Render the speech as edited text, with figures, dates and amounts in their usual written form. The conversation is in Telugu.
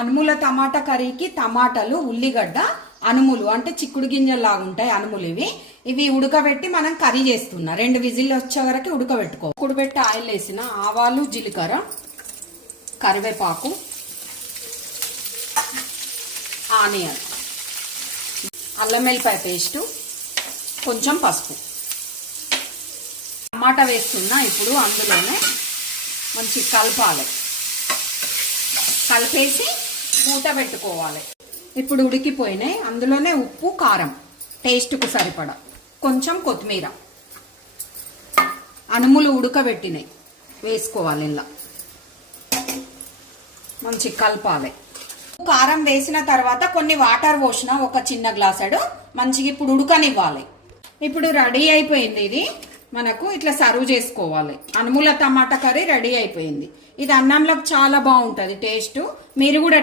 అనుముల టమాటా కర్రీకి టమాటాలు, ఉల్లిగడ్డ, అనుములు అంటే చిక్కుడు గింజల్లాగా ఉంటాయి అనుములు. ఇవి ఉడకబెట్టి మనం కర్రీ చేస్తున్నా. 2 విజిల్లు వచ్చే వరకు ఉడకబెట్టుకో. ఉడకబెట్టి ఆయిల్ వేసిన ఆవాలు, జీలకర్ర, కరివేపాకు, ఆనియన్, అల్లం వెల్లిపాయ పేస్టు, కొంచెం పసుపు, టమాటా వేస్తున్నా. ఇప్పుడు అందులోనే మంచి కలపాలి. కలిపేసి మూత పెట్టుకోవాలి. ఇప్పుడు ఉడికిపోయినాయి. అందులోనే ఉప్పు, కారం టేస్ట్కు సరిపడా, కొంచెం కొత్తిమీర, అనుములు ఉడకబెట్టినాయి వేసుకోవాలి. ఇలా మంచి కలపాలి. కారం వేసిన తర్వాత కొన్ని వాటర్ పోసిన, ఒక చిన్న గ్లాసుడు మంచిగా ఇప్పుడు ఉడకనివ్వాలి. ఇప్పుడు రెడీ అయిపోయింది. ఇది మనకు ఇట్లా సర్వ్ చేసుకోవాలి. అనుముల టమాటా కర్రీ రెడీ అయిపోయింది. ఇది అన్నంలోకి చాలా బాగుంటుంది టేస్ట్. మీరు కూడా